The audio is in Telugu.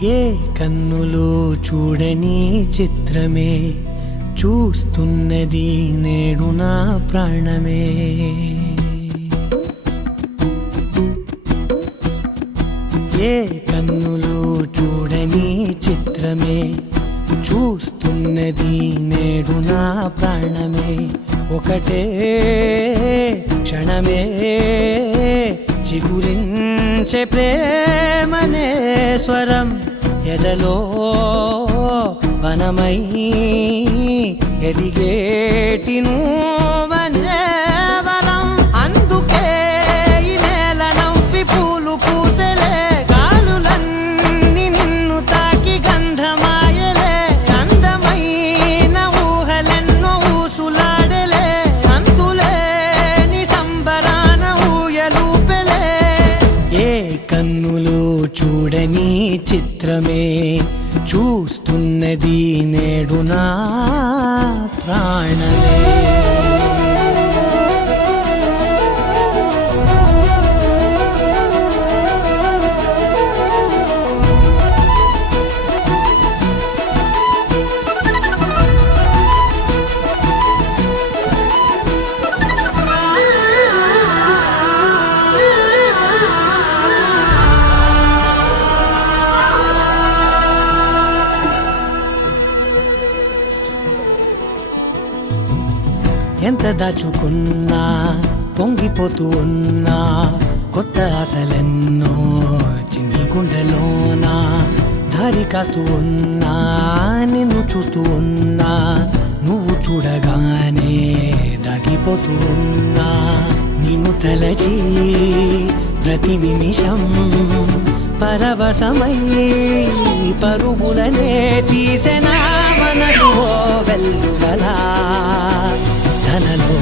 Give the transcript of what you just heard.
ఏ కన్నులు చూడని చిత్రమే చూస్తున్నది నేడు నా ప్రాణమే. ఏ కన్నులు చూడని చిత్రమే చూస్తున్నది నేడు నా ప్రాణమే. ఒకటే క్షణమే చిగురించే ప్రేమనే స్వరం ఎదలో వనమై ఎదిగేటి నువ్వనే వరం. అందుకే ఈ నేల నవ్వి పూలు పూసెలే, గాలులన్నీ నిన్ను తాకి గంధమాయలే. అందమైన ఊహలెన్నో ఊసులాడలే, అంతులేని సంబరాన ఊయలూపెలే. ఏ కన్నులు చూడని చిత్రమే చూస్తున్నది నేడు నా ప్రాణమే. ఎంత దాచుకున్నా పొంగిపోతూ ఉన్నా, కొత్త ఆశలెన్నో చిన్ని గుండెలోనా. దారి కాస్తూ ఉన్నా, నిన్ను చూస్తూ ఉన్నా, నువ్వు చూడగానే దాగిపోతూ ఉన్నా. నిన్ను తలచి ప్రతి నిమిషం పరవశమై పరుగులనే తీసెనా మనసు వెల్లువలా. తనలో